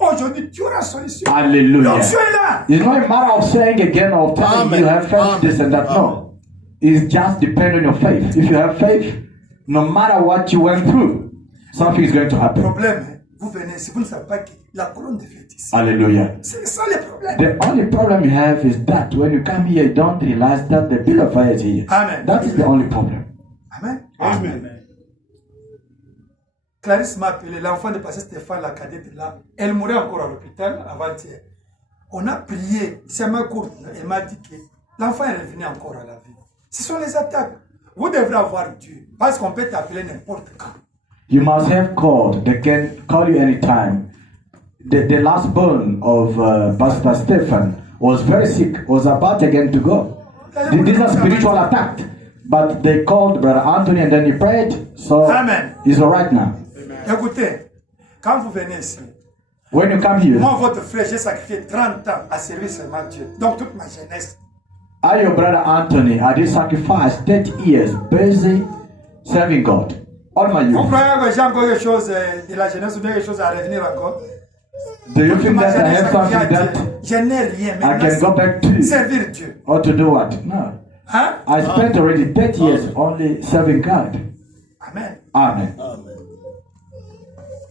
Aujourd'hui, tu auras solution. Hallelujah. L'onction est là. It's not a matter of saying again or telling you have faith, this and that. No. It's just depending on your faith. If you have faith, no matter what you went through, something is going to happen. Problème, vous venez, si vous ne savez pas que la colonne de feu est ici. Hallelujah. C'est ça le problème. The only problem you have is that when you come here, you don't realize that the bill of fire is here. Amen. That is the only problem. Amen. Amen. Clarisse m'a appelé, l'enfant de pasteur Stéphane, la cadette là, elle mourait encore à l'hôpital avant-hier. On a prié, c'est ma courte, elle m'a dit que l'enfant est revenu encore à la vie. Ce sont les attaques. Vous devrez avoir Dieu, parce qu'on peut t'appeler n'importe quand. You must have God. They can call you anytime. The last born of Pastor Stephen was very sick, was about again to go. These are spiritual attacks. But they called Brother Anthony and then he prayed. So Amen. He's all right now. Écoutez, quand vous venez ici, when you come here, moi, votre frère, j'ai sacrifié 30 ans à servir seulement Dieu. Donc toute ma jeunesse. I, your brother Anthony, I did sacrifice 30 years busy serving God. All my Vous youth. croyez que j'ai encore quelque chose de la jeunesse ou quelque chose à revenir encore? Do you think that I have something that Je n'ai rien. I can go back to? Servir Dieu. Or to do what? No. Hein? I spent already 30 years only serving God. Amen. Amen.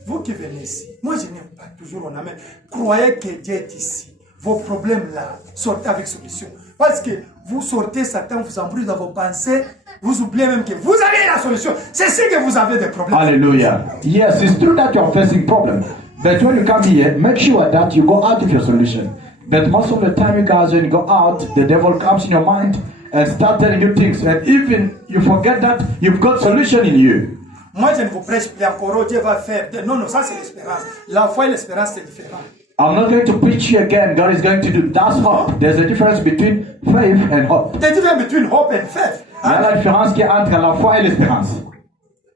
Vous qui venez ici, moi je n'aime pas toujours on amène. Croyez que Dieu est ici. Vos problèmes là, sortez avec solution. Parce que vous sortez, Satan vous embrouille dans vos pensées, vous oubliez même que vous avez la solution. C'est si que vous avez des problèmes. Hallelujah. Yes, it's true that you're facing problems. But when you come here, make sure that you go out with your solution. But most of the time, you guys, when you go out, the devil comes in your mind and start telling you things. And even you forget that you've got solution in you. Moi, je ne vous prêche plus encore. Dieu va faire. Non, non, ça c'est l'espérance. La foi et l'espérance, c'est différent. I'm not going to preach you again. God is going to do. That's hope. There's a difference between faith and hope. There's a difference between hope and faith. Il y a la différence qui est entre la foi et l'espérance.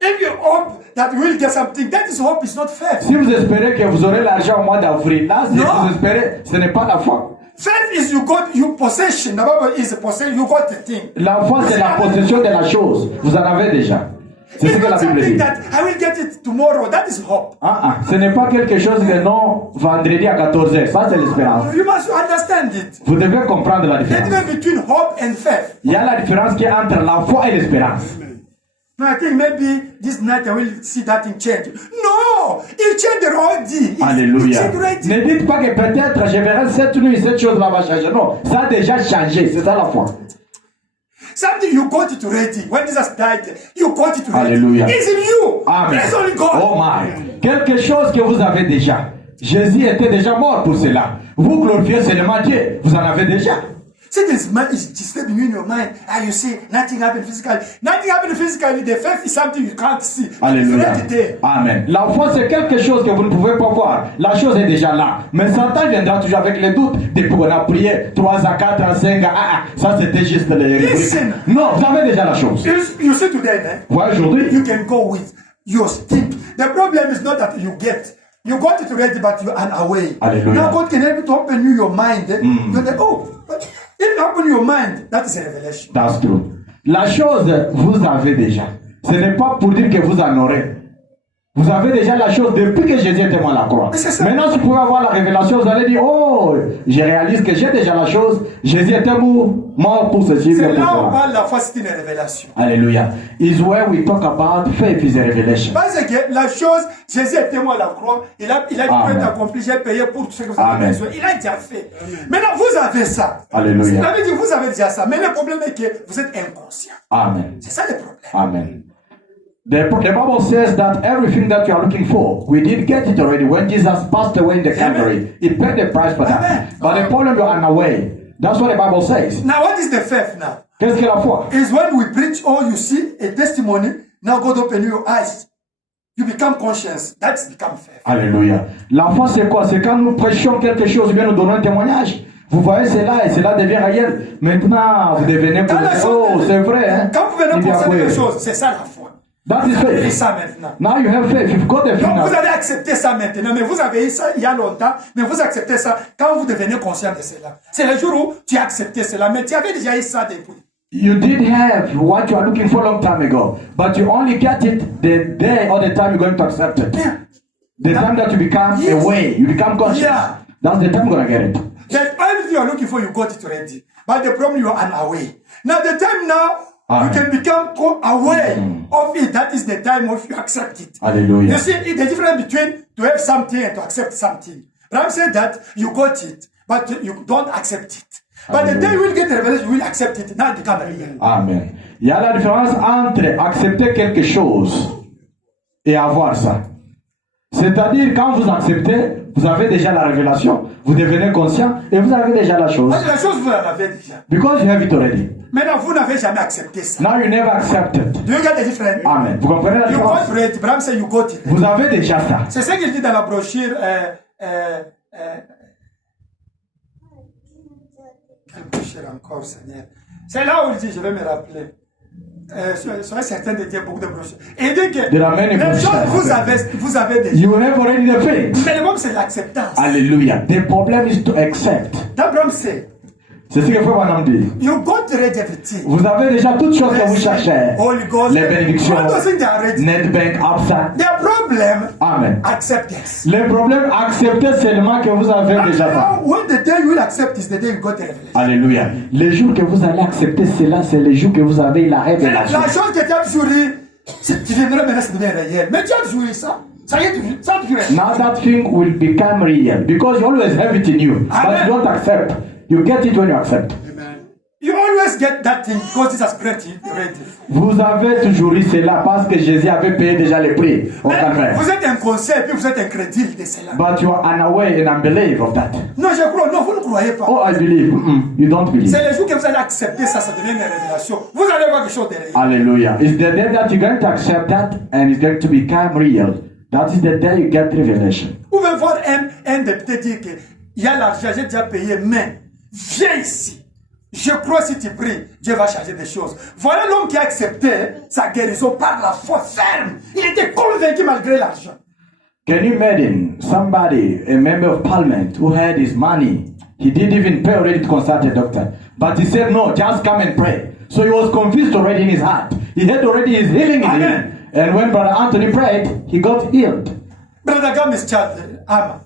If you hope that you will get something, that is hope, is not faith. Si vous espérez que vous aurez l'argent au mois d'avril, là, si Non. vous espérez, ce n'est pas la foi. Faith is you got your possession. The Bible is a possession. You got the thing. La foi, c'est la possession de la chose. Vous en avez déjà. C'est ce It's que la not Bible something dit. that I will get it tomorrow. That is hope. Ce n'est pas quelque chose que non, vendredi à 14h. Ça, c'est l'espérance. You must understand it. Vous devez comprendre la The différence. difference between hope and faith. Il y a la différence qui est entre la foi et l'espérance. No, I think maybe this night I will see that thing change. No, it changed already. Alléluia. It already. Ne dites pas que peut-être je verrai cette nuit, cette chose-là va changer. Non, ça a déjà changé. C'est ça la foi. Something you got it already. When Jesus died, you got it already. Alléluia. It's in you. Amen. It's only God. Oh my. Quelque chose que vous avez déjà. Jésus était déjà mort pour cela. Vous glorifiez seulement Dieu. Vous en avez déjà. See, this man is disturbing you in your mind. And you say, nothing happened physically. Nothing happened physically. The faith is something you can't see. Alléluia. It's already there. Amen. La foi, c'est quelque chose que vous ne pouvez pas voir. La chose est déjà là. Mais Satan viendra toujours avec les doutes. Depuis qu'on a prié 3 à 4 à 5 à... ça c'était juste les... Listen. Non, vous avez déjà la chose. You see today, Voilà, aujourd'hui. you can go with your stick. The problem is not that you get. You got it already, but you are away. Hallelujah. Now God can help you to open you your mind. You're like, oh, but if you open your mind, that is a revelation. That's true. La chose, vous avez déjà. Ce n'est pas pour dire que vous en aurez. Vous avez déjà la chose depuis que Jésus était mort à la croix. Maintenant, si vous pouvez avoir la révélation, vous allez dire, oh, je réalise que j'ai déjà la chose. Jésus était mort pour ceci. C'est là où on parle la foi, c'est une révélation. Alléluia. Is where we talk about faith is a revelation. Parce que la chose, Jésus était mort à la croix. Il a dit, peut accompli, j'ai payé pour tout ce que vous avez besoin. Il a déjà fait. Maintenant, vous avez ça. Alléluia. Ça veut dire vous avez déjà ça. Mais le problème est que vous êtes inconscient. Amen. C'est ça le problème. Amen. The Bible says that everything that you are looking for, we did get it already. When Jesus passed away in the Calvary, He paid the price for that. Amen. But the problem you are unaware. That's what the Bible says. Now, what is the faith now? Qu'est-ce que la foi? Is when we preach or you see a testimony, now God open your eyes. You become conscious. That's become faith. Alléluia. La foi, c'est quoi? C'est quand nous prêchons quelque chose, bien nous donnons un témoignage. Vous voyez cela et cela devient réel. Maintenant, vous devenez pour oh, c'est vrai. Hein? Quand vous venez pour quelque chose, c'est ça la foi. That is vous avez faith. ça maintenant. Now you have faith. You've got the faith. Donc vous avez accepté ça maintenant, mais vous avez eu ça il y a longtemps, mais vous acceptez ça quand vous devenez conscient de cela. C'est le jour où tu as accepté cela, mais tu avais déjà eu ça depuis. You did have what you are looking for a long time ago, but you only get it the day or the time you're going to accept it. Yeah. The time that you become aware, you become conscious. Yeah. That's the time you're going to get it. That everything you're looking for, you got it already. But the problem, you are unaware. Now, the time now, you can become aware of it. That is the time of you accept it. Hallelujah. You see, the difference between to have something and to accept something. Ram said that you got it, but you don't accept it. But the day you will get the revelation, you will accept it. Now it becomes real. Amen. Il y a la différence entre accepter quelque chose et avoir ça. C'est-à-dire, quand vous acceptez, vous avez déjà la révélation, vous devenez conscient et vous avez déjà la chose. La chose, vous l'avez déjà. Because you have it already. Maintenant, vous n'avez jamais accepté ça. Now you never accepted. Do you get the difference? Amen. Vous comprenez la You différence? got it. Abraham said you got it. Vous avez déjà ça. C'est ce qu'il dit dans la brochure. Quelle brochure encore, Seigneur? C'est là où il dit, je vais me rappeler. Soyez certain de dire beaucoup de brochures. Et il dit que There are many les choses, brochures. vous avez déjà. You have already the faith. Mais le problème, c'est l'acceptance. Hallelujah. The problem is to accept. D'Abraham, c'est C'est ce que faut madame dire. you got already everything. Vous avez déjà toutes choses que vous cherchez. Holy Ghost, Les bénédictions, all those things they are ready. Netbank, APSA. The problem, Amen. acceptance. Le problème, acceptez seulement que vous avez déjà ça. Now, when the day you will accept is the day you got the revelation. Alléluia. Le jour que vous allez accepter cela, c'est le jour que vous avez la révélation. La chose que tu as toujours dit, tu viendras maintenant, ça devient réel. Mais tu as toujours eu ça. Ça y est, ça a toujours été. Now that thing will become real because you always have it in you, Amen. but you don't accept. You get it when you accept. You always get that thing because this has created already. Vous avez toujours eu cela parce que Jésus avait payé déjà le prix au Calvaire. Vous êtes inconscient et puis vous êtes incrédule de cela. But you are unaware and unbelief of that. Non, je crois, non, vous ne croyez pas. Oh, I believe. You don't believe. C'est le jour que vous allez accepter ça, ça devient une révélation. Vous allez voir quelque chose de réel. Hallelujah. It's the day that you're going to accept that and it's going to become real. That is the day you get revelation. Vous pouvez voir un député dire qu'il y a l'argent, j'ai déjà payé, mais viens ici. Je crois si tu pries, Dieu va changer des choses. Voilà l'homme qui a accepté sa guérison par la foi ferme. Il était convaincu malgré l'argent. Can you imagine somebody, a member of parliament who had his money? He didn't even pay already to consult a doctor. But he said, no, just come and pray. So he was convinced already in his heart. He had already his healing in him. And when Brother Anthony prayed, he got healed. Brother Gam is child, Ama.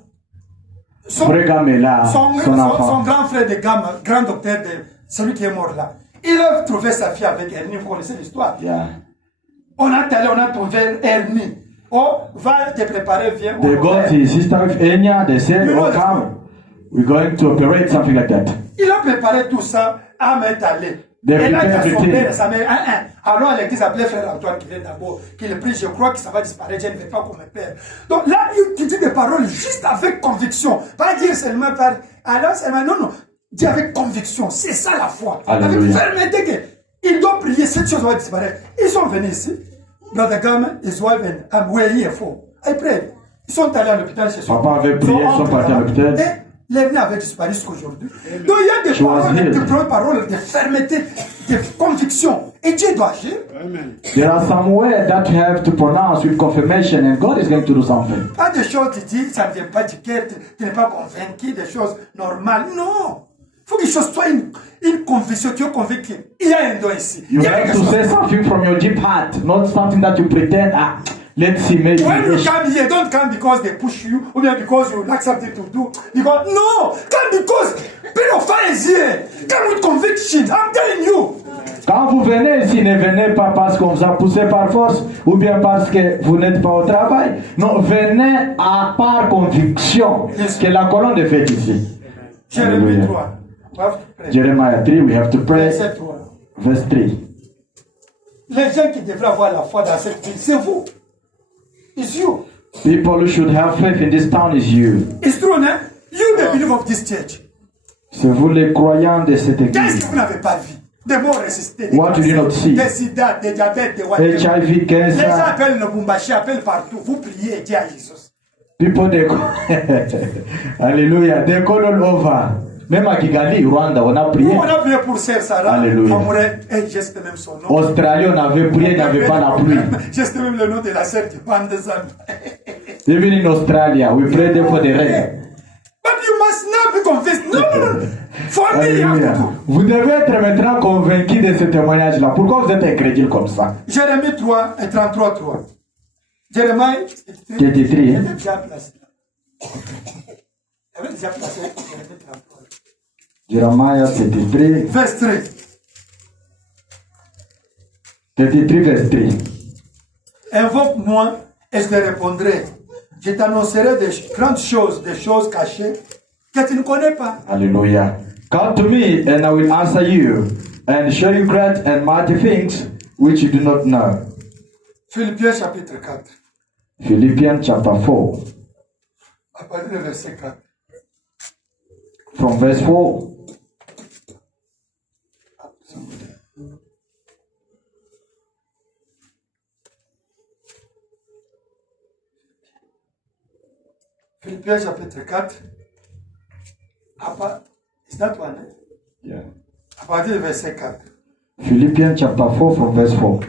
Son Son grand frère de Gam, grand docteur de celui qui est mort là, il a trouvé sa fille avec Ernie, vous connaissez l'histoire. Yeah. On a trouvé Ernie. Oh, va te préparer, viens. They got his sister with Enya, they said, oh come, we're going to operate something like that. Il a préparé tout ça, Ama est allé. They Et là, il a son prepared père et sa mère. Alors à l'église, appelé frère Antoine qui vient d'abord, qui le prie, je crois que ça va disparaître, je ne vais pas comme mon père. Donc là, il dit des paroles juste avec conviction. Pas dire seulement par. Alors seulement, non, non. Dis avec conviction, c'est ça la foi. Alléluia. Avec fermeté que il doit prier, cette chose va disparaître. Ils sont venus ici. Brother Gam, his wife and where he for. I prayed. Ils sont allés à l'hôpital chez son Papa avait prié, ils sont partis à l'hôpital. Et l'avenir avait disparu jusqu'aujourd'hui. Donc il y a des paroles de fermeté, de conviction. Et Dieu doit agir. Amen. There are some words that you have to pronounce with confirmation and God is going to do something. Pas des choses qui disent, ça ne vient pas du cœur, tu n'es pas convaincu, des choses normales. Non. Il faut que les choses soient une conviction, tu es convaincu. Il y a un don ici. You have to say something from your deep heart, not something that you pretend, let's see, maybe. When you come here, don't come because they push you, or because you like something to do. Because, no, come because pedophile is here. Come with conviction, I'm telling you. Quand vous venez ici, ne venez pas parce qu'on vous a poussé par force ou bien parce que vous n'êtes pas au travail. Non, venez à par conviction que la colonne est faite ici. Jérémie 3. Jeremiah 3, we have to pray. Verse 3. Les gens qui devraient avoir la foi dans cette ville, c'est vous. It's you. People who should have faith in this town is you. It's true, hein? You the believer of this church. C'est vous les croyants de cette Qu'est-ce église. que vous n'avez pas vu? Des morts ressuscités, des What do you not see? des sida, des diabètes, des whatever. HIV, Les gens cancer. appellent le Bumbashi, appellent partout. Vous priez et Dieu à Jésus. People they Alléluia. They call all over. Même à Kigali, Rwanda, on a prié. On a prié pour Sœur Sarah. Alléluia. Et geste même son nom. Australie, on avait prié, il n'y avait pas la pluie. Geste même le nom de la sœur qui bande des âmes. Even in Australia, we pray there for the rain. But you must not be convinced. No, no, no. For me, you have Alléluia. to do. Vous devez être maintenant convaincu de ce témoignage-là. Pourquoi vous êtes incrédule comme ça? Jérémie 3 et 33, 3. Jérémie 33. était déjà placé. Il avait déjà placé Jérémie 33. Jeremiah 33. Verse 3. 33 verse 3. Invoque-moi et je te répondrai. Je t'annoncerai des grandes choses, des choses cachées que tu ne connais pas. Hallelujah. Come to me and I will answer you and show you great and mighty things which you do not know. Philippiens chapitre 4. Philippians chapter 4. À partir du verset 4. From verse 4. Philippiens chapitre 4. Is that one? Yeah. À partir du verset 4. Philippians chapter 4 from verse 4.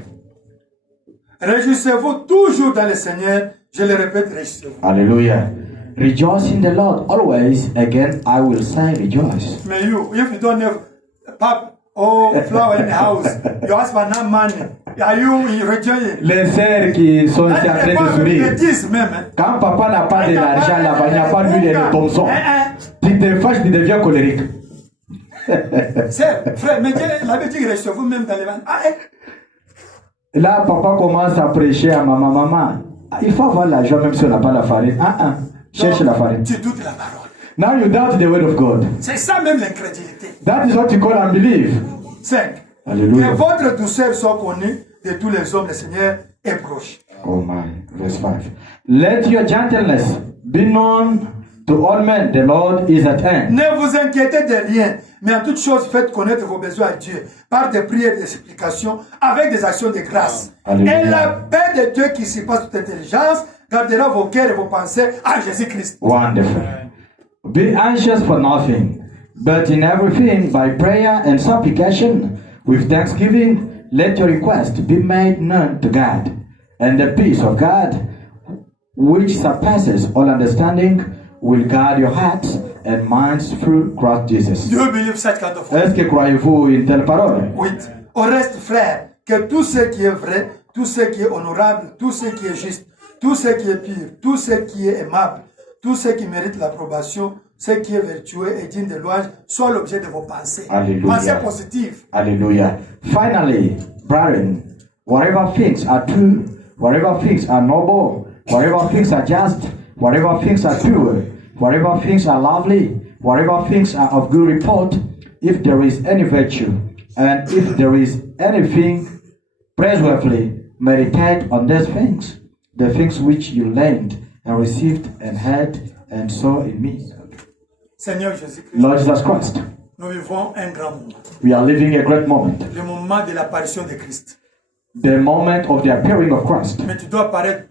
Réjouissez-vous toujours dans le Seigneur. Je le répète, réjouissez-vous. Hallelujah. Rejoice in the Lord always. Again, I will say rejoice. Mais you, if you don't have pap or flower in the house, you ask for no money. Are you rejoicing? Les sœurs qui sont ici en train de sourire. Même, hein. Quand papa n'a pas de l'argent là-bas, il n'y a pas d'huile et de thomson. Tu te fâches, tu deviens colérique. C'est frère, mais Dieu l'avait dit réjouissez-vous même dans les vents. Ah, Là, papa commence à prêcher à maman. Il faut avoir l'argent même si on n'a pas la farine. Cherche la farine. Tu doutes la parole. Now you doubt the word of God. C'est ça même l'incrédulité. That is what you call unbelief. 5. Hallelujah. Que votre douceur soit connue de tous les hommes, le Seigneur est proche. Oh my. Verse 5. Let your gentleness be known to all men. The Lord is at hand. Ne vous inquiétez de rien, mais en toute chose, faites connaître vos besoins à Dieu par des prières et des supplications avec des actions de grâce. Alléluia. Et la paix de Dieu qui surpasse toute intelligence gardera vos cœurs et vos pensées à Jésus-Christ. Wonderful. Be anxious for nothing, but in everything by prayer and supplication with thanksgiving, let your request be made known to God. And the peace of God, which surpasses all understanding, will guard your hearts and minds through Christ Jesus. Do you believe such kind of Est-ce que croyez-vous une telle parole? Oui. Au reste, frère, que tout ce qui est vrai, tout ce qui est honorable, tout ce qui est juste, tout ce qui est pur, tout ce qui est aimable, tout ce qui mérite l'approbation, ce qui est vertueux et digne de louange, soit l'objet de vos pensées. Alléluia. Pensées positives. Hallelujah. Finally, brethren, whatever things are true, whatever things are noble, whatever things are just, whatever things are pure, whatever things are lovely, whatever things are of good report, if there is any virtue, and if there is anything praiseworthy, meditate on these things, the things which you learned and received and heard and saw in me. Seigneur Jésus-Christ, Lord Jesus Christ, nous vivons un grand moment. we are living a great moment, Le moment de l'apparition de Christ. the moment of the appearing of Christ. Mais tu dois apparaître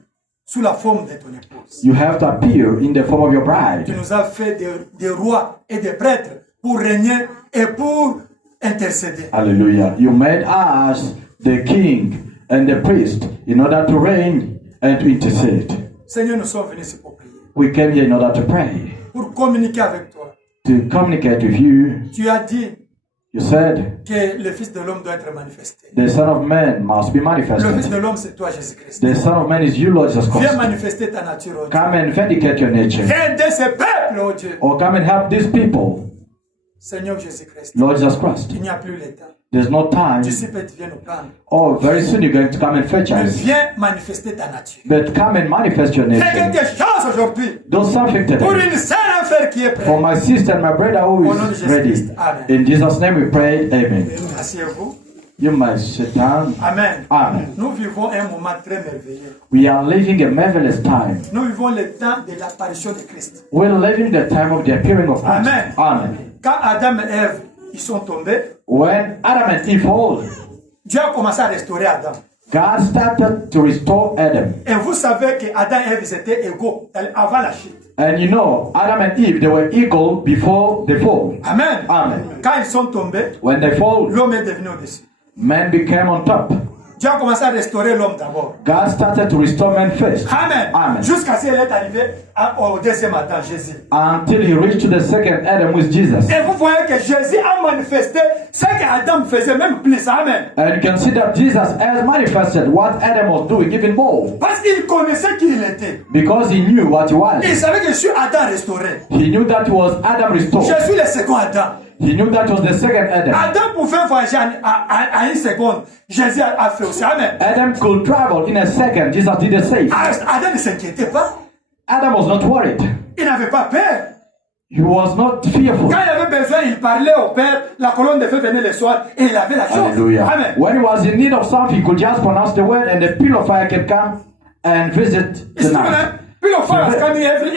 sous la forme de ton épouse. You have to appear in the form of your Tu bride. nous as fait des rois et des prêtres pour régner et pour intercéder. Hallelujah. You made us the king and the priest in order to reign and to intercede. Seigneur, nous sommes venus ici pour prier, We came here in order to pray, pour communiquer avec toi. to communicate with you. Tu as dit You said que le Fils de l'homme doit être manifesté. the Son of Man must be Le Fils manifested. de l'homme, c'est toi, Jésus-Christ. The Son of Man is you, Lord Jesus Viens Christ. manifester ta nature, oh Dieu. Come and vindicate your nature. Viens aider ce peuple, oh Dieu. Or come and help these people, Seigneur Jésus-Christ, Lord Jesus Christ. il n'y a plus le temps. There's no time. Tu sais que tu viens nous prendre. Oh, very soon you're going to come and fetch Mais us. viens manifester ta nature. But come and manifest your Fais nature. quelque chose aujourd'hui Do something pour today. une seule affaire qui est prête. For my sister and my brother who Au nom de is Jésus-Christ. ready. Amen. In Jesus' name we pray. Amen. Asseyez-vous. You must sit down. Amen. Amen. Nous vivons un moment très merveilleux. We are living a marvelous time. Nous vivons le temps de l'apparition de Christ. We're living the time of the appearing of Christ. Amen. Amen. Quand Adam et Ève ils sont tombés, When Adam and Eve fall, Dieu a commencé à restaurer Adam. God started to restore Adam. Et vous savez que Adam et Ève ils étaient égaux avant la chute. And you know, Adam and Eve, they were equal before the fall. Amen. Amen. Quand ils sont tombés, When they fall, l'homme est devenu au-dessus. man became on top. Dieu a commencé à restaurer l'homme d'abord. God started to restore man first. Amen. Amen. Jusqu'à ce qu'il est arrivé au deuxième Adam, Jésus. Until he reached to the second Adam with Jesus. Et vous voyez que Jésus a manifesté ce qu'Adam faisait, même plus. Amen. And you can see that Jesus has manifested what Adam was doing even more. Parce qu'il connaissait qui il était. Because he knew what he was. Il savait que je suis Adam restauré. He knew that he was Adam restored. Je suis le second Adam. He knew that was the second Adam. Adam pouvait voyager à une seconde. Jésus a fait aussi. Amen. Adam could travel in a second. Jesus did the same. Adam ne s'inquiétait pas. Adam was not worried. Il n'avait pas peur. He was not fearful. Quand il avait besoin, il parlait au Père. La colonne de feu venait le soir et il avait la chose. Hallelujah. Amen. When he was in need of something, he could just pronounce the word and the pillar of fire can come and visit the night. Pillar of fire was coming every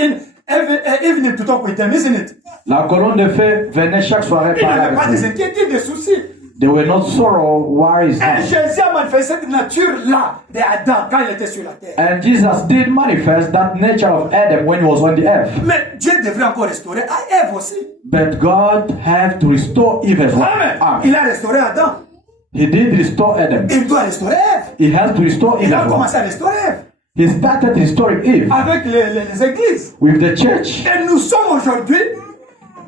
evening to talk with them, isn't it? La colonne de feu venait chaque soirée Il parler n'avait pas avec de lui. inquiétudes, de soucis. There were not sorrow, worries. Et Jésus a manifesté cette nature-là d'Adam quand il était sur la terre. And Jesus did manifest that nature of Adam when he was on the earth. Mais Dieu devrait encore restaurer à Ève aussi. But God had to restore Eve as well. Amen. Amen. Il a restauré Adam. He did restore Adam. Il doit restaurer Ève. He has to restore Eve Il a as well. commencé à restaurer Ève. He started restoring Eve Avec les églises. with the church. Et nous sommes aujourd'hui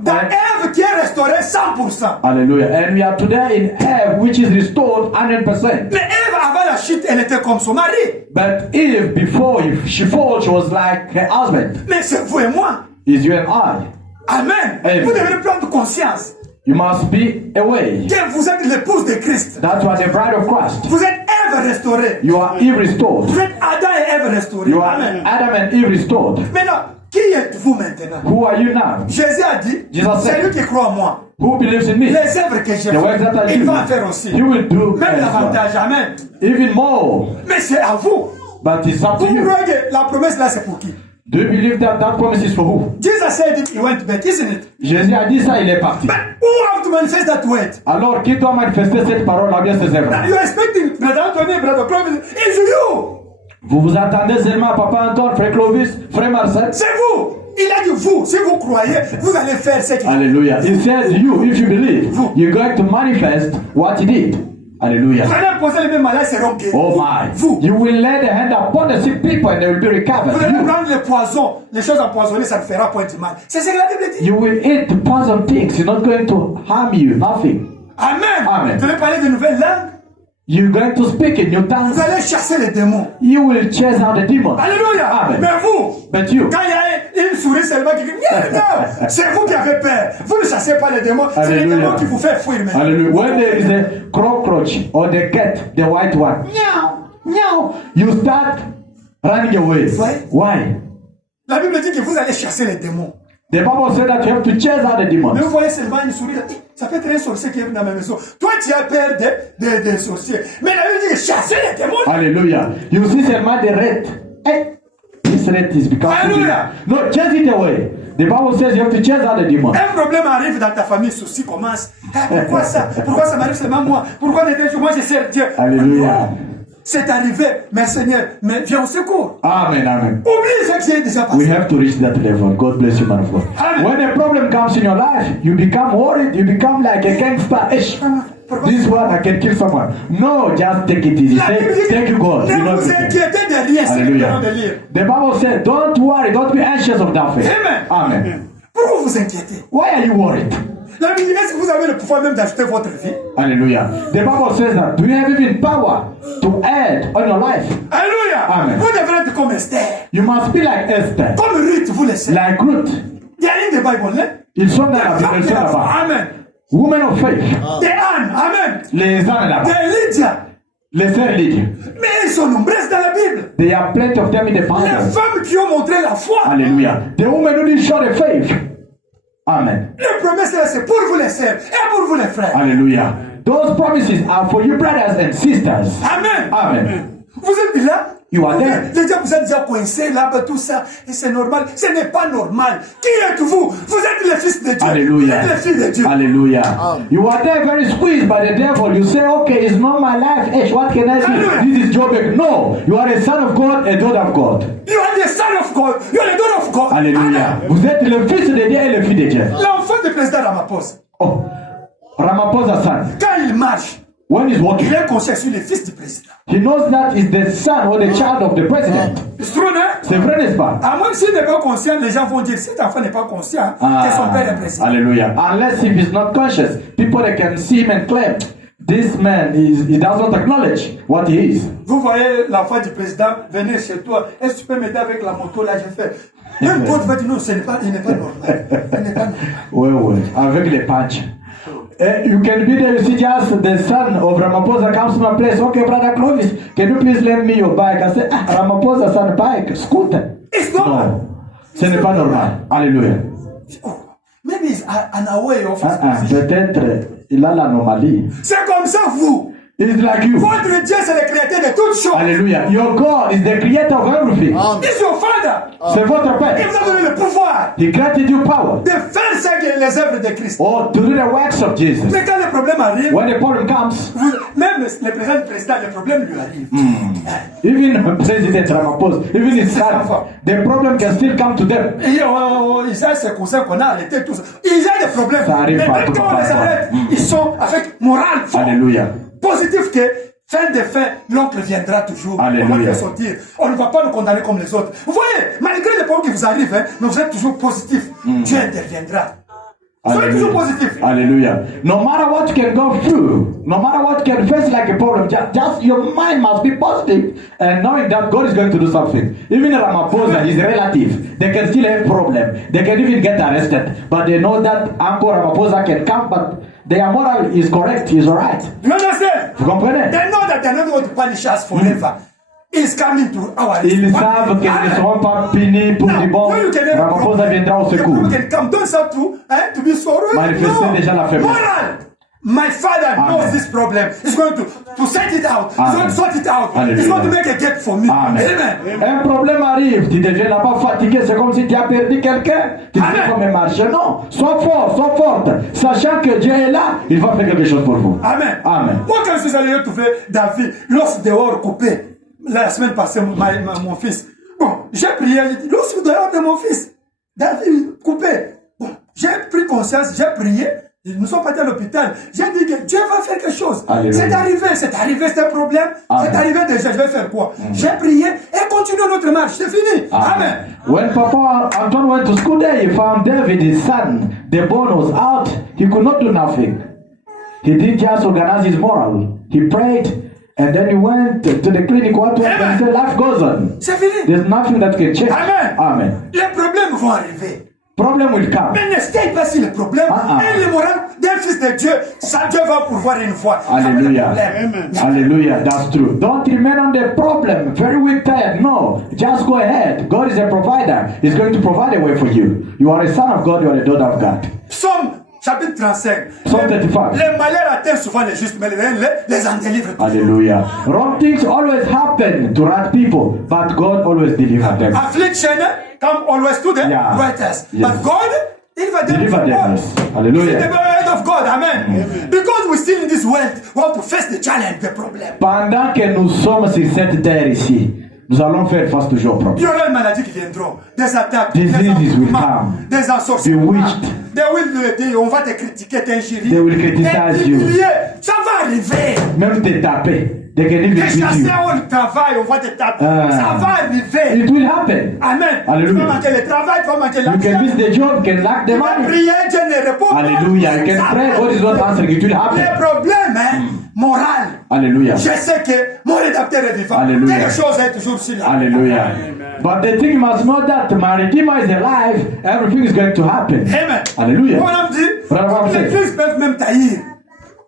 dans Ève qui est restaurée 100%. Hallelujah. And we are today in Eve, which is restored 100%. Mais Ève, avant la chute, elle était comme son mari. But Eve, before she falls, she was like her husband. Mais c'est vous et moi. Is you and I. Amen. Amen. Vous devez prendre conscience You must be away. que vous êtes l'épouse de Christ. That you are the bride of Christ. Vous êtes Ève restaurée. You are Eve restored. Vous êtes Adam et Ève restaurés. You are Amen. Adam and Eve restored. Maintenant, qui êtes-vous maintenant? Who are you now? Jésus a dit, Jesus said, c'est lui qui croit en moi. Who believes in me? Les œuvres que j'ai The works that I faites, il do, va en faire aussi. he will do Même as well. davantage. Amen. Even more. Mais c'est à vous. But it's up to Vous you. croyez que la promesse là, c'est pour qui? Do you believe that that promise is for who? Jesus said it, he went back, isn't it? Jésus a dit ça, il est parti. But who have to manifest that word? Alors, qui doit manifester cette parole à bien ses œuvres? Now, you're expecting Brother Anthony, Brother Clovis, it's you. Vous vous attendez seulement à Papa Antoine, Frère Clovis, Frère Marcel? C'est vous. Il a dit vous. Si vous croyez, vous allez faire ce qu'il a. Hallelujah. He said you, if you believe, you're going to manifest what he did. Hallelujah. Vous allez poser les mêmes malades, seront guéris. Oh my. Vous. You will lay the hand upon the sick people and they will be recovered. Vous allez You, prendre les poisons, les choses empoisonnées, ça ne fera point de mal. C'est ce que la Bible dit. you will eat the poison things. It's not going to harm you. Nothing. Amen. Amen. Vous allez parler de nouvelles langues. You're going to speak in new tongues. Vous allez chasser les démons. You will chase out the demons. Alléluia. Amen. Mais vous, But you, quand il y a une souris seulement qui dit non, c'est vous qui avez peur. Vous ne chassez pas les démons. C'est les Alléluia. démons qui vous font fuir. Mais hallelujah. When there is a cockroach or the cat, the white one, meow, meow, you start running away. Why? Why? la Bible dit que vous allez chasser les démons. The Bible said that you have to chase out the Mais demons. vous voyez seulement une souris. Ça peut être un sorcier qui est venu dans ma maison. Toi, tu as peur des sorciers. Mais la Bible dit que chasser les démons. Hallelujah. You see seulement the rat. Hey, this rat is becoming. Hallelujah. No, chase it away. The Bible says you have to chase out the demons. Un problème arrive dans ta famille, souci commence. Ah, pourquoi ça? Pourquoi ça m'arrive seulement moi? Pourquoi moi je sers Dieu? Hallelujah. C'est arrivé, mais Seigneur, mais viens au secours. Amen, amen. Oublie ce qui est déjà We passé. have to reach that level. God bless you, man of God. Amen. When a problem comes in your life, you become worried. You become like a gangster. Ish. This one, I can kill someone. No, just take it easy. La Say, Bible dit que thank you, God. You ne know vous everything. inquiétez de rien, c'est le temps de Hallelujah. lire. The Bible said, don't worry, don't be anxious of nothing. Amen. Amen. Pourquoi vous inquiétez? Why are you worried? La Bible dit, est-ce que vous avez le pouvoir même d'ajouter votre vie? Hallelujah. The Bible says that, do you have even power to add on your life? Alléluia. Amen. Vous devrez être comme Esther. You must be like Esther, Comme Ruth, vous le savez. like Ruth. Il y a une des Bibles, hein? Ils sont dans la Bible, ils sont là-bas. Amen. Women of faith. Des Anne, Amen. Les ânes là-bas. Des Lydia. Les sœurs Lydia. Mais elles sont nombreuses dans la Bible. There are plenty of them in the Les Bible. femmes qui ont montré la foi. Hallelujah. The woman who did show the faith. Amen. Les promesses là, c'est pour vous les sœurs et pour vous les frères. Hallelujah. Those promises are for you brothers and sisters. Amen. Amen. Vous êtes là? You are Vous there. êtes- Les gens vous êtes déjà coincés là-bas, tout ça. Et c'est normal. Ce n'est pas normal. Qui êtes-vous? Vous êtes les fils de Dieu. Hallelujah. Vous êtes les filles de Dieu. Hallelujah. You are there very squeezed by the devil. You say, okay, it's not my life. Hey, what can I Hallelujah. do? This is Jobek. No. You are a son of God, a daughter of God. You are the son of God. You are the daughter of God. Alléluia. Vous êtes le fils de Dieu et le fils de Dieu. L'enfant du président Ramaphosa, Oh. Ramaphosa son. quand il marche, when he's walking, il est conscient sur le fils du président. he knows that is the son or the child of the president. C'est trop, hein? C'est vrai, n'est-ce pas? À moins s'il n'est pas conscient, les gens vont dire cet enfant n'est pas conscient que son père est président. Hallelujah. Unless if he's not conscious, people they can see him and claim, this man he does not acknowledge what he is. Vous voyez l'enfant du président venir chez toi. Est-ce que tu peux m'aider avec la moto là? J'ai fait. Même quand tu vas dire non, il n'est pas normal. Il n'est pas normal. Oui, avec les patchs. You can be there, you see just the son of Ramaphosa comes to my place. Okay, brother Clovis, can you please lend me your bike? I say, Ramaphosa son bike, scooter. It's not. No, ce n'est pas normal. Alléluia. Oh, maybe it's an away of his position. Peut-être il a l'anomalie. C'est comme ça, vous. It's like you. Votre Dieu, c'est le créateur de toutes choses. Alléluia. Your God is the creator of everything. He's your father. C'est votre Il père. vous a donné le pouvoir He granted you power. de faire ça que les œuvres de Christ. Or to do the works of Jesus. Mais quand le problème arrive, When the problem comes, même le président, le problème lui arrive. even President Ramaphosa, even his son, the problem can still come to them. Et ils ont ces cousins qu'on a arrêtés, tout ça. Ils ont des problèmes. Ça arrive Mais même partout, quand on les partout. arrête, ils sont avec morale forte. Alléluia. Positif que fin de fin, l'oncle viendra toujours. Alléluia. On va le sortir. On ne va pas nous condamner comme les autres. Vous voyez, malgré les problèmes qui vous arrivent, hein, mais vous êtes toujours positif. Dieu interviendra. Soyez toujours positif. Hallelujah. No matter what you can go through, no matter what you can face like a problem, just your mind must be positive and knowing that God is going to do something. Even Ramaphosa, his relative, they can still have problem. They can even get arrested, but they know that Uncle Ramaphosa can come, but their moral is correct, is alright. You understand? Vous comprenez? They know that they're not going to punish us forever. He's coming to our Ils savent qu'ils ne seront pas punis pour du bon. Ramaphosa viendra au secours. Don't start to be sorry. Manifester déjà la faiblesse. Moral. My father knows this problem. He's going to set it out. He's going to sort it out. He's going to make a gate for me. Amen. Un problème arrive, tu ne deviens pas fatigué, c'est comme si tu as perdu quelqu'un. Tu ne peux pas marcher. Non, sois fort, sois forte. Sachant que Dieu est là, il va faire quelque chose pour vous. Amen. Amen. Moi, quand je suis allé retrouver David, l'os dehors coupé, la semaine passée, mon fils. Bon, j'ai prié, j'ai dit, l'os dehors de mon fils, David coupé. Bon, j'ai pris conscience, j'ai prié. Nous sommes partis à l'hôpital. J'ai dit que Dieu va faire quelque chose. C'est arrivé, c'est un problème. C'est arrivé déjà, je vais faire quoi? J'ai prié et continuons notre marche. C'est fini. Amen. When Papa Anton went to school there, he found David, his son. The bone was out. He could not do nothing. He didn't just organize his moral. He prayed. And then he went to the clinic. What went and said, life goes on. C'est fini. There's nothing that can change. Amen. Amen. Les problèmes vont arriver. Problem will come. Mais ne stay pas sur le problème. Et le moral d'un fils de Dieu, ça Dieu va pourvoir une fois. Hallelujah. Hallelujah. That's true. Don't remain on the problem. Very weak tired. No. Just go ahead. God is a provider. He's going to provide a way for you. You are a son of God. You are a daughter of God. Psalm chapitre 35. Psalm 35. Les malheurs atteignent souvent les justes, mais les en délivrent. Hallelujah. Wrong things always happen to right people, but God always delivers them. Affliction come always to the righteous. But God, He va deliver them. Hallelujah. It's the word of God. Amen. Because we're still in this world, we have to face the challenge, the problem. Pendant que nous sommes sur cette terre ici, nous allons faire face toujours au problème. Il y aura des maladies qui viendront, des attaques, Diseases will come. des ensorcellements. Bewitched. On va te critiquer, t'injurier. They will criticize you. Ça va arriver. Même te taper. They can even beat you. Au travail, on va te taper. Ça va arriver. It will happen. Amen. Hallelujah. Tu vas manquer le travail, tu vas manquer la You can miss the job, you can lack the money. prier, Dieu ne répond pas. Hallelujah. You can pray, God is not answering. It will happen. Les problèmes, moral. Hallelujah. Je sais que mon rédacteur est vivant. Hallelujah. Quelque chose est toujours sur la. Hallelujah. But the thing you must know that my Redeemer is alive, everything is going to happen. Amen. Hallelujah. On a dit, les églises peuvent même taillir.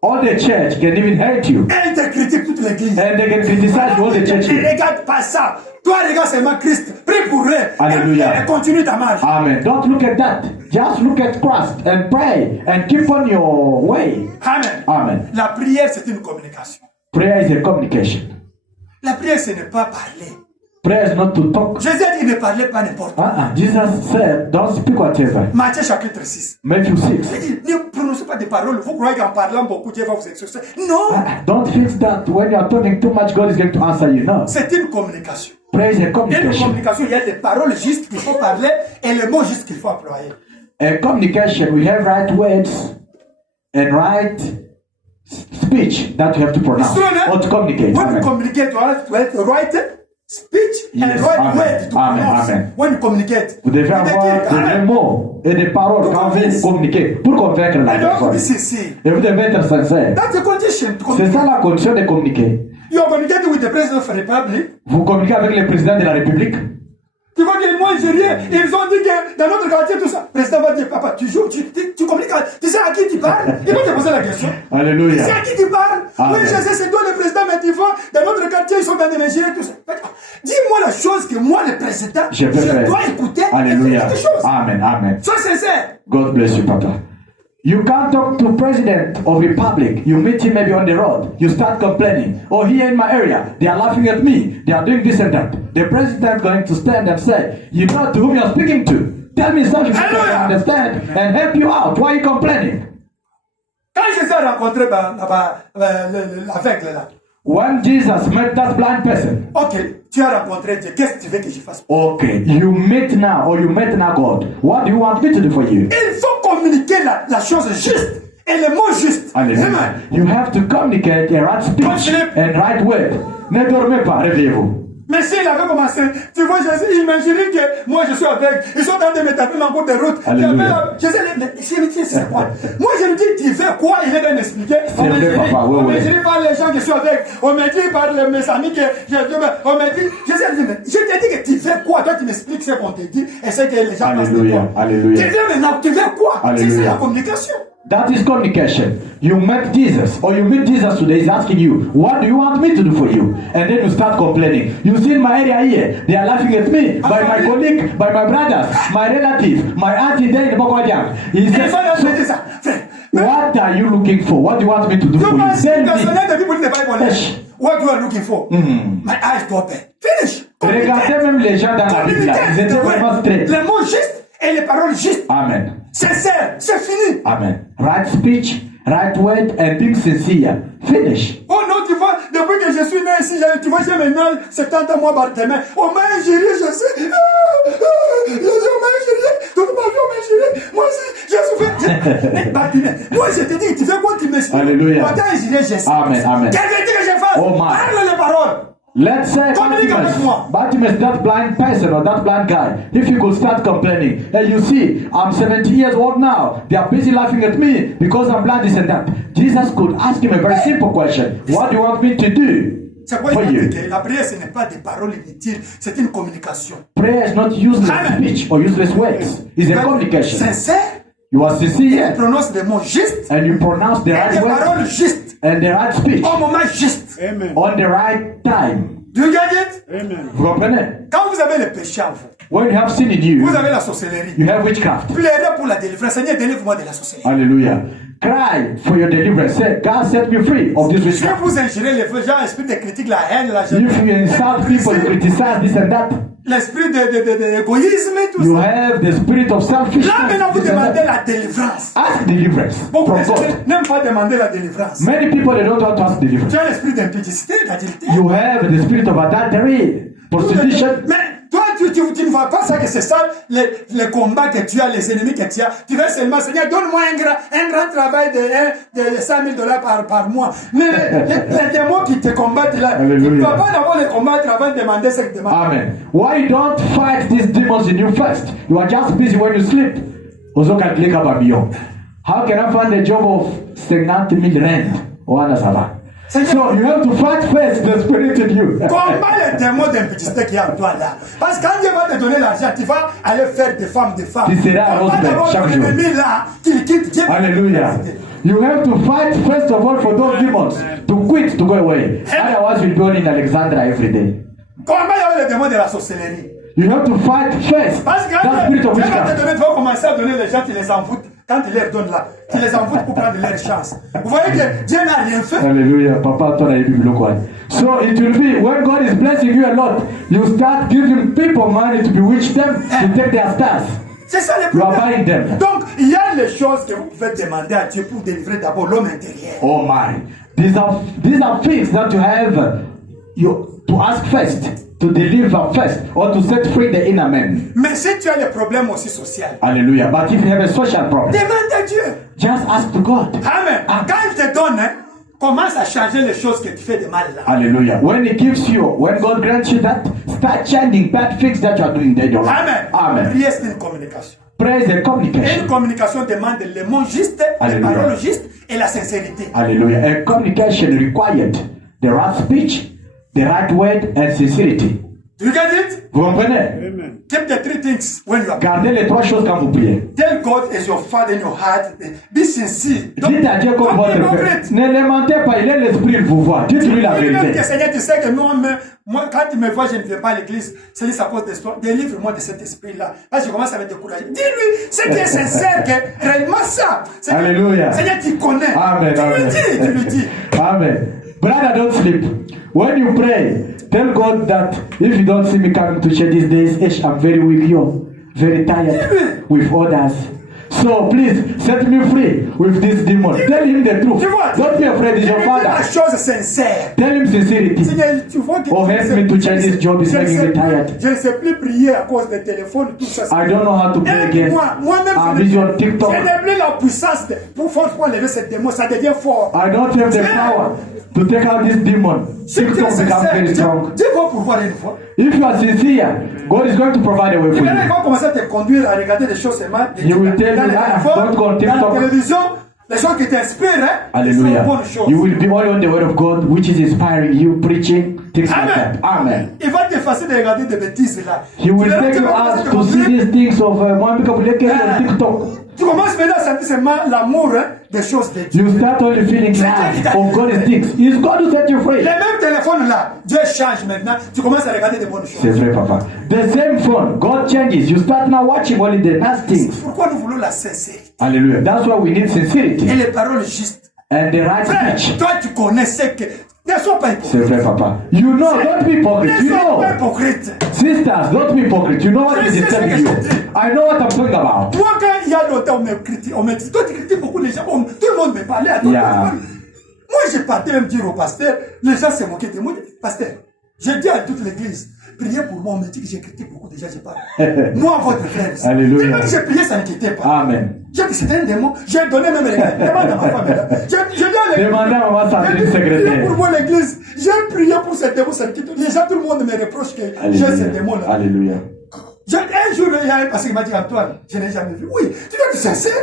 All the church can even hate you. Et ils te critiquent toute l'église. And they can criticize all the church. Ne regarde pas ça. Toi, regarde seulement Christ. Prie pour eux. Hallelujah. Et continue ta marche. Amen. Don't look at that. Just look at Christ and pray and keep on your way. Amen. Amen. La prière, c'est une communication. Prayer is a communication. La prière, ce n'est pas parler. Prayer is not to talk. Jésus a dit ne parlez pas n'importe quoi. Jesus said, don't speak whatever. Matthieu chapitre 6. Matthew 6. Il dit, ne prononcez pas des paroles. Vous croyez qu'en parlant beaucoup, Dieu va vous exaucer. Non. Don't think that when you are talking too much, God is going to answer you. No. C'est une communication. Prayer is a Il y a une communication. communication, il y a des paroles justes qu'il faut parler et les mots justes qu'il faut employer. A communication, we have right words and right speech that you have to pronounce or to communicate. When you Amen. communicate, you have to write speech Yes, and write amen. word to Amen, pronounce. amen. When you communicate. Vous devez You avoir take it. des mots et des paroles Pour quand vous convaincre. communiquez pour convaincre la And you have to be personne. sincere. Et vous devez être sincère. That's the condition to C'est communicate. ça la condition de communiquer. You are communicating with the president of the republic. Vous communiquez avec le président de la République. Tu vois que moi, Algérien, ils ont dit que dans notre quartier, tout ça. Le président va dire, papa, tu joues, tu communiques, tu sais à qui tu parles. Il va te poser la question. Tu Alléluia. sais à qui tu parles. Amen. Oui, je sais, c'est toi le président, mais tu vois, dans notre quartier, ils sont dans des machines, tout ça. Dis-moi la chose que moi, le président, Je vais faire. dois écouter et Alléluia. faire quelque chose. Amen. Amen. Sois sincère. God bless you, Papa. You can't talk to president of republic. You meet him maybe on the road. You start complaining. Oh, here in my area, they are laughing at me. They are doing this and that. The president going to stand and say, you know to whom you are speaking to. Tell me something so I can understand and help you out. Why are you complaining? Quand Jésus a rencontré l'aveugle là, When Jesus met that blind person, ok, tu as rencontré Dieu, qu'est-ce que tu veux que je fasse? okay, you meet now or you met now God. What do you want me to do for you? Il faut communiquer la chose juste et le mot juste. Hallelujah. Amen. You have to communicate a right speech and right word. Ne dormez pas, réveillez-vous. Mais s'il avait commencé, tu vois, Jésus, imaginez que moi je suis avec, ils sont en train de me taper en cours de route. Alléluia. Jésus, mais je me dis, c'est quoi? Moi je me dis, tu fais quoi? Il est en train m'expliquer. On me vrai, papa, dit, ouais, on me ouais. dit par les gens que je suis avec, on me dit par mes amis que on me dit, Jésus a dit, mais je te dis que tu fais quoi? Toi tu m'expliques ce qu'on te dit et ce que les gens pensent de Alléluia. toi. Alléluia. Tu viens maintenant, tu fais quoi? C'est Alléluia. ça la communication. That is communication. You met Jesus or you meet Jesus today. He's asking you, what do you want me to do for you? And then you start complaining. You see in my area here, they are laughing at me, by my colleague, by my brothers, my relative, my auntie there in Bokwajang. He Et says, ça, je dis ça. Frère, what are you looking for? What do you want me to do for you you? must Tell me. personnel the people in the Bible. Yes. What you are looking for? My eyes to open. Finish. Regardez même les gens dans la Bible. Ils étaient vraiment straight. Les mots justes et les paroles justes. Amen. Sincère, c'est fini. Amen. Right speech, right word, and being sincere. Finish. Oh non, tu vois, depuis que je suis né ici, tu vois, j'ai maintenant 70 mois par tes mains. Oh, main Algérie, je sais. Je suis au main Algérie. Toute ma vie au main Algérie. Moi aussi, j'ai souffert. Moi, je te dis, tu fais quoi, tu m'expliques? Alléluia. Moi, quand Algérie, je sais. Amen, amen. Quelle vérité que je fasse? Oh, my. Parle les paroles. Let's say Communique avec moi. Bartimaeus, that blind person or that blind guy, if he could start complaining, hey, you see, I'm 70 years old now. They are busy laughing at me because I'm blind, this and that. Jesus could ask him a very simple question. What do you want me to do C'est quoi for you? la prière, ce n'est pas des paroles inutiles, c'est une communication. Prayer is not useless Amen. speech or useless words. It's a communication. Sincère, You are sincere prononce des mots justes and you pronounce the et right des words paroles justes and the right speech au moment juste. Amen. on the right time. Do you get it? Amen. Vous comprenez? Quand vous avez le péché en vous, When you have sin in you, vous avez la sorcellerie. you have witchcraft. Pleurez pour la délivrance. Seigneur, délivre-moi de la sorcellerie. Hallelujah. Cry for your deliverance. Say, God set me free of this Si witchcraft. vous ingérez les gens, l'esprit de critique, la haine, la jalousie, If you insult people, you criticize this and that, l'esprit d'égoïsme et tout you ça. have the spirit of selfishness. Là, maintenant, vous this and demandez that. la délivrance. Ask deliverance Beaucoup from de gens God. n'aiment pas demander la délivrance. Many people, they don't want to ask deliverance. Tu as l'esprit d'impudicité, d'adultère. You have the spirit of adultery, prostitution. Mais toi, tu ne vois pas ça que c'est ça, les combats que tu as, les ennemis que tu as. Tu veux seulement, Seigneur, donne-moi un grand travail de 5 000 $ par mois. Mais les démons qui te combattent là, tu ne dois pas d'abord les combattre avant de demander ce qu'ils demandent. Amen. Why don't fight these demons in you first? You are just busy when you sleep. Ozo calculé kababio. How can I find a job of 50 000 rand? Oana sava. So you have to fight first the spirit in you. Combat les démons d'impudicité qui est en toi là. Parce que quand Dieu va te donner l'argent, tu vas aller faire des femmes. Tu seras un Combat husband d'abord chaque ton jour. ennemi là, qui quitte Dieu. Hallelujah. You have to fight first of all for those demons to quit, to go away. Otherwise, you'll be on in Alexandra every day. Combat avec les démons de la sorcellerie. You have to fight first Parce que that spirit of Dieu va te witchcraft. donner, tu vas commencer à donner les gens, tu les envoûtes. Quand tu leur donnes là, tu les envoûtes pour prendre leur chance. Vous voyez que Dieu n'a rien fait. Hallelujah. Papa, toi, you look what. So it will be when God is blessing you a lot, you start giving people money to bewitch them to take their stars. C'est ça le You are problème. buying them. Donc, il y a les choses que vous pouvez demander à Dieu pour délivrer d'abord l'homme intérieur. Oh my. These are things that you have to ask first, to deliver first, or to set free the inner man. Mais si tu as les problèmes aussi sociaux, Hallelujah. But if you have a social problem, demande à Dieu. just ask to God. Amen. Quand il te donne, hein, commence à changer les choses que tu fais de mal là. Hallelujah. When He gives you, when God grants you that, start changing bad things that you are doing in your life. Amen. Amen. Prière, c'est une communication. Praise and Et communication. une communication demande les mots justes, les Alléluia. paroles justes et la sincérité. Hallelujah. And communication required the right speech, the right word, and sincerity. Do you get it? Vous comprenez? Keep the three things when you are. Gardez les trois choses quand vous priez. Tell God is your Father in your heart. Be sincere. Dites à Dieu comme votre Père. Ne le mentez pas, il est l'esprit, il vous voit. Dites-lui la Même vérité. que Seigneur, tu sais que moi, quand tu me vois, je ne viens pas à l'église. Seigneur, ça cause des histoires. Délivre-moi de cet esprit-là. Là, je commence à me décourager. Dis-lui, c'est qui est sincère, que réellement ça. Seigneur, Alléluia. Seigneur, tu connais. Amen. Tu lui dis. Amen. Brother, don't sleep. When you pray, tell God that if you don't see me coming to church these days, I'm very weak, very tired with others. So please set me free with this demon. Tell him the truth. Don't be afraid, he's your father. La chose sincère. Tell him sincerity. Seigneur, tu vois que Oh, help me to change this job, it's making me tired. Je ne sais plus prier à cause des téléphones, tout ça. I don't know how to pray again. Moi-même, I'm busy on TikTok. je n'ai plus la puissance pour enlever cette démon. Ça devient fort. I don't have the power to take out this demon. TikTok becomes very strong. Dieu va pouvoir une fois. If you are sincere, God is going to provide a way for Il you. va commencer à te conduire à regarder des choses seulement. He will tell you, don't go on Dans la TikTok. télévision, les gens qui t'inspirent, hein, Hallelujah. sont bonnes choses. You will be only on the word of God, which is inspiring you, preaching, things like Amen. that. Amen. Il va te faire de regarder des bêtises là. He will take you out to see these things of Mohammed Kabuleke on TikTok. Tu commences maintenant à sentir seulement l'amour des choses de Dieu. You start only feeling love of God's things. It's God who set you free. Les mêmes téléphones là, Dieu change maintenant. Tu commences à regarder des bonnes choses. C'est vrai, Papa. The same phone, God changes. You start now watching only the nice things. Pourquoi nous voulons la sincérité Hallelujah. That's why we need et sincerity les paroles justes. and the right Frère, speech. toi tu connais ce que. Ne sois pas C'est hypocrite. vrai, Papa. You know, don't be hypocrite. Ne You sois pas know. hypocrite. Sisters, don't be hypocrite. You know what is C'est ce disturbing que you. je dis. I know what I'm talking about. Moi, quand il y a longtemps, on me critique, on me dit, toi tu critiques beaucoup les gens, tout le monde me parlait à toi. Yeah. Moi, j'ai parti même dire au pasteur, les gens se moquaient de moi. Pasteur, j'ai dit à toute l'église, priez pour moi, on me dit que j'ai critiqué beaucoup de gens, j'ai pas. Moi, votre frère. Alléluia. Tellement que j'ai prié, ça n'inquiétait pas. Amen. J'ai dit, c'était un démon. J'ai donné même les gars. Demande à ma femme. J'ai dit à l'église. Demandez à maman Sandrine, J'ai prié secrétaire. pour moi l'église. J'ai prié pour ce démon, ça n'inquiétait pas. Les gens, tout le monde me reproche que j'ai ce démon-là. Alléluia. Un jour, il y a un pasteur qui m'a dit, Antoine, je n'ai jamais vu. Oui, tu dois être sincère.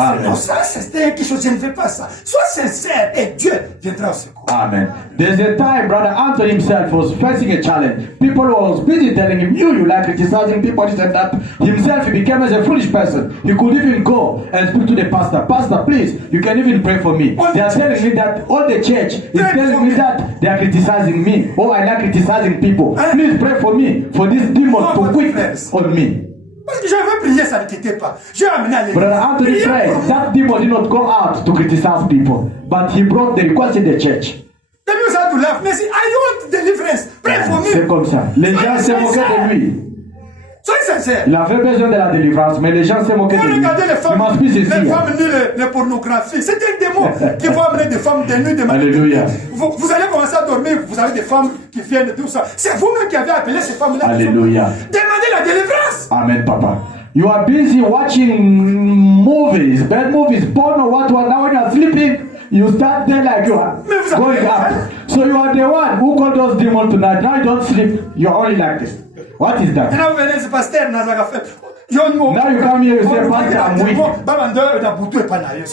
Amen. Non, ça, c'est quelque chose, je ne fais pas ça. Sois sincère et Dieu viendra au secours. Amen. There's a time Brother Anthony himself was facing a challenge. People were busy telling him, you like criticizing people, this and that. Himself, he became as a foolish person. He could even go and speak to the pastor. Pastor, please, you can even pray for me. They are telling me that all the church is telling me that they are criticizing me. Oh, I like criticizing people. Please pray for me, for this demon to quit on me. Parce que j'avais prié, ça ne quittait pas. J'ai amené à l'église. Brother Anthony Priez prayed. pour moi. That demon did not go out to criticize people, but he brought the request in the church. The news had to laugh. Mais si, I want deliverance. Pray for me. C'est comme ça. Les gens se moquaient de lui. Soyez sincère. Il avait besoin de la délivrance, mais les gens se moquaient de Vous lui. regardez les Il femmes, must be les sincere. femmes ni les pornographies. C'est un démon qui va amener des femmes de nuit, de matin. Alléluia. Vous allez commencer à dormir, vous avez des femmes qui viennent de tout ça. C'est vous-même qui avez appelé ces femmes-là. Alléluia. Demandez la délivrance. Amen, Papa. You are busy watching movies, bad movies, porn or what. Now when you are sleeping, you start there like you are going up. So you are the one who called those demons tonight. Now you don't sleep. You are only like this. What is that? Maintenant, vous venez, c'est pasteur, Nazara fait. Now you come here, you say, Pastor, I'm weak.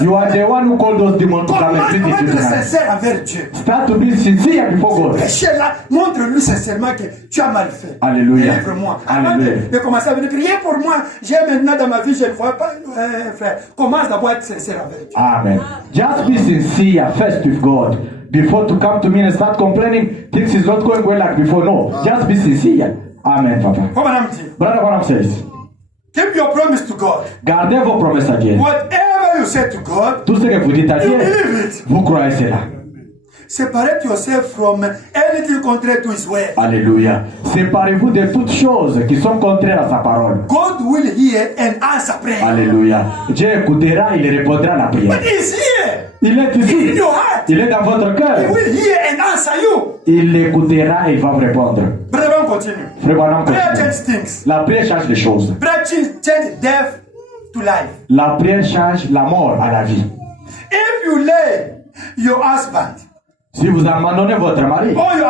You are the one who called those demons to come and visit you Être tonight. sincère envers Dieu. Start to be sincere before God. Péché là, montre-lui sincèrement que tu as mal fait. Alléluia. Délivre-moi. Avant Alléluia. de commencer à venir prier pour moi, j'ai maintenant dans ma vie, je ne vois pas, frère. Commence d'abord à être sincère envers Dieu. Amen. Just be sincere first with God before to come to me and start complaining things is not going well like before. No, just be sincere. Amen, Papa. Comme madame dit, Brother Branham says, keep your promise to God. gardez vos promesses à Dieu. Whatever you say to God, Tout ce que vous dites à you Dieu, believe it. vous croyez cela. Separate yourself from anything contrary to His word. Alléluia. Séparez-vous de toutes choses qui sont contraires à sa parole. God will hear and answer prayer. Alléluia. Dieu écoutera, il répondra à la prière. But He's here. Il est He's in ici. your heart. Il est dans votre He cœur. will hear and answer you. Il l'écoutera et il va vous répondre. Brother, on continue. Frère Branham Prayer continue. changes things. La prière change les choses. Prayer change death to life. La prière change la mort à la vie. If you lay your husband, si vous abandonnez votre mari, or you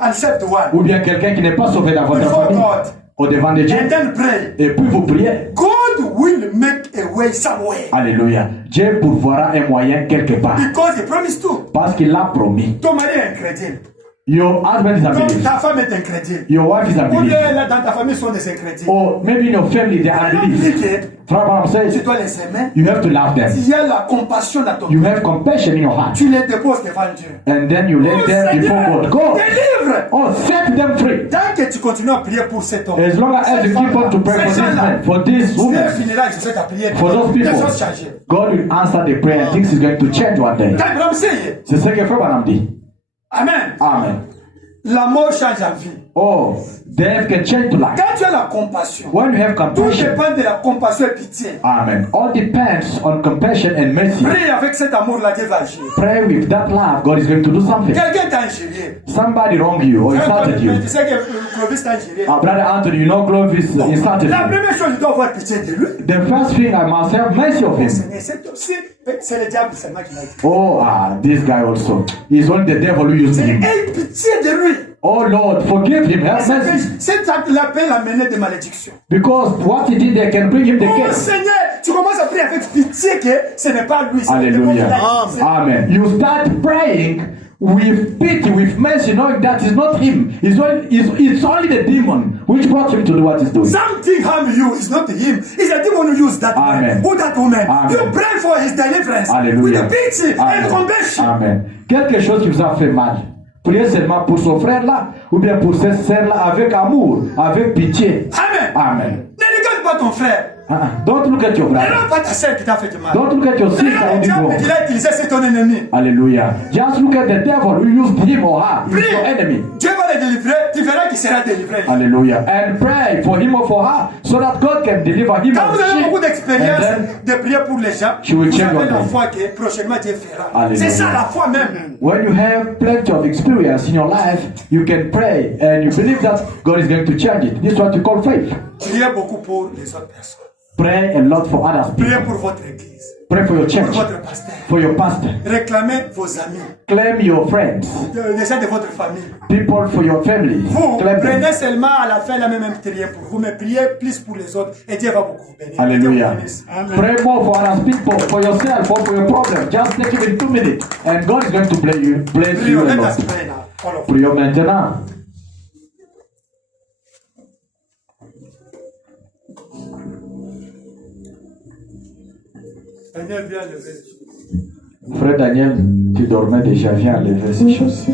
accept one, ou bien quelqu'un qui n'est pas sauvé dans votre before famille, God, au devant de Dieu, and then pray, et puis vous priez, God will make a way somewhere. alléluia, Dieu pourvoira un moyen quelque part, Because he promised to. parce qu'il l'a promis. Ton mari est incrédule. Your husband is a Donc believer. ta femme est incrédule. Your wife is a Ou believer. bien là dans ta famille sont des incrédules. Or maybe in your family they are Alors, unbelievers. dit que Frère Branham tu says dois les aimer. you have to love them. S'il y a la compassion dans ton You cœur, have compassion in your heart. tu les déposes devant Dieu. And then you let them before God. Go. Délivre. Oh, set them free. Tant que tu continues à prier pour cet homme, As long as you keep on to pray for this man, for this Dieu woman, finira, je sais ta prière. for those Les people, choses changent. God will answer the prayer and things is going to change one day. Quand Abraham sait, C'est ce que Frère Branham dit. Amen. Amen. La mort change la vie. Oh, death can change to life. Quand tu as la compassion, When you have tout compassion, dépend de la compassion et pitié. amen. All depends on compassion and mercy. Prie avec cet amour-là, Dieu va agir. Pray with that love, God is going to do something. Quelqu'un t'a injurié. Somebody wronged you or insulted you. Tu sais que Clovis t'a injurié. Brother Anthony, you know Clovis insulted La you. première chose, tu dois avoir pitié de lui. The first thing I must have mercy of him. C'est le diable seulement qui l'a dit. Oh, this guy also. He's only the devil who used him. Aie pitié de lui. Oh Lord, forgive him, have mercy. Cet acte-là peut l'amener des malédictions. Because what he did there can bring him the Oh curse. Seigneur, tu commences à prier avec pitié que ce n'est pas lui. Hallelujah. Amen. You start praying with pity, with mercy, knowing that it's not him. It's only the demon which brought him to do what he's doing. Something harm you. It's not him. It's the demon who used that man or that woman. Amen. You pray for his deliverance. Hallelujah. With the pity and compassion. Amen. Quelque chose qui vous a fait mal. Priez seulement pour son frère-là ou bien pour cette sœur-là avec amour, avec pitié. Amen. Amen. Ne regarde pas ton frère. Don't look at your Ne brother. regarde pas ta sœur qui t'a fait du mal. Don't look at your sister Regarde le diable qui l'a utilisé, c'est ton ennemi. Hallelujah. Just look at the devil who used him or her. He's your enemy. Dieu va le délivrer. Tu verras qu'il sera délivré. Hallelujah. And pray for him or for her so that God can deliver him Quand or vous avez she. beaucoup d'expérience And then, de prier pour les gens, she will vous change avez your la life. foi que prochainement Dieu fera. Hallelujah. C'est ça la foi même. when you have plenty of experience in your life, you can pray and you believe that God is going to change it. This is what you call faith. Priez beaucoup pour les autres personnes. Pray a lot for others. Priez pour votre église. Pray for your Pour church, votre pasteur. for your pastor. Réclamez vos amis. Claim your friends, Les gens de votre famille. people for your family. Vous Claim them. prenez seulement à la fin la même prière pour vous, mais priez plus pour les autres et Dieu va beaucoup vous bénir. Hallelujah. Dieu vous bénisse. Amen. Pray more for other people, for yourself, or for your problem. Just take it in 2 minutes, and God is going to bless you Prions, a let lot. us pray now. All of us. Prions maintenant. Seigneur, viens lever. Frère Daniel, tu dormais déjà, viens lever ces choses.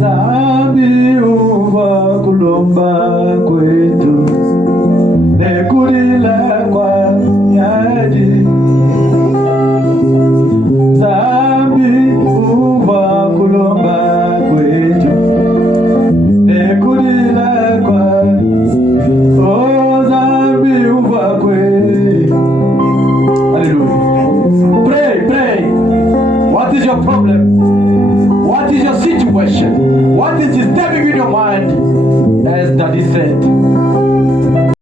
Zambi uva kulomba kwetu, nekulila kwa nyadi. Zambi uva kulomba kwetu, nekulila kwa. Oh, zambi uva kwetu. Hallelujah. Pray, pray. What is your problem? What is your situation? What is disturbing in your mind? As Daddy said,